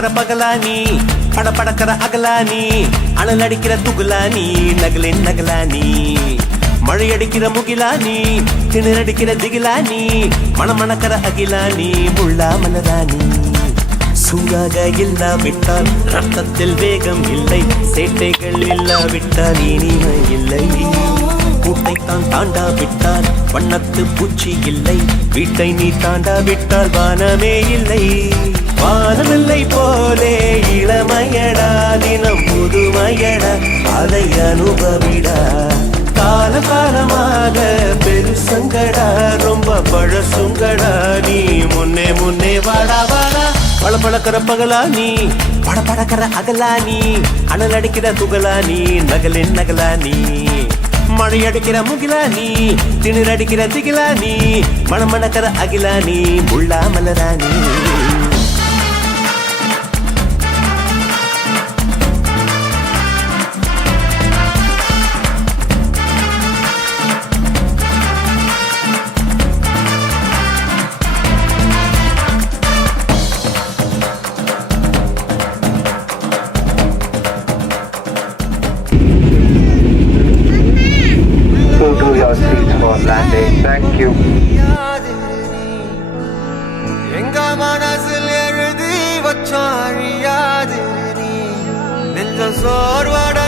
படபடக்கிற பகலானி படபடக்கிற அகலானி அனல் அடிக்கிற துகுலானி நகலின் நகலானி மழையடிக்கிற முகிலானி திணறடிக்கிற திகிலானி மணமணக்கிற அகிலானி முள்ளா மலரானி சூடாக இல்லாவிட்டால் ரத்தத்தில் வேகம் இல்லை சேட்டைகள் இல்லாவிட்டால் இனிமை இல்லை கூட்டைத்தான் தாண்டாவிட்டால் வண்ணத்து பூச்சி இல்லை வீட்டை நீ தாண்டாவிட்டால் வானமே இல்லை வானமில்லை போலே இளமையடா தினம் புதுமையடா அதை அனுபவிடா கால காலமாக பெருசங்கடா ரொம்ப பழசுங்கடா நீ முன்னே முன்னே வாடா வாடா பளபளக்கிற பகலானி படபடக்கிற அகலானி அனல் அடிக்கிற துகலானி நகலின் நகலானி மழையடிக்கிற முகிலானி திணறடிக்கிற திகிலானி மணமணக்கிற அகிலானி முள்ளா மலரானி To your seats for landing. Thank you. எங்க மனசில் எழுதி வச்சாரியாது நெஞ்ச சோர்வட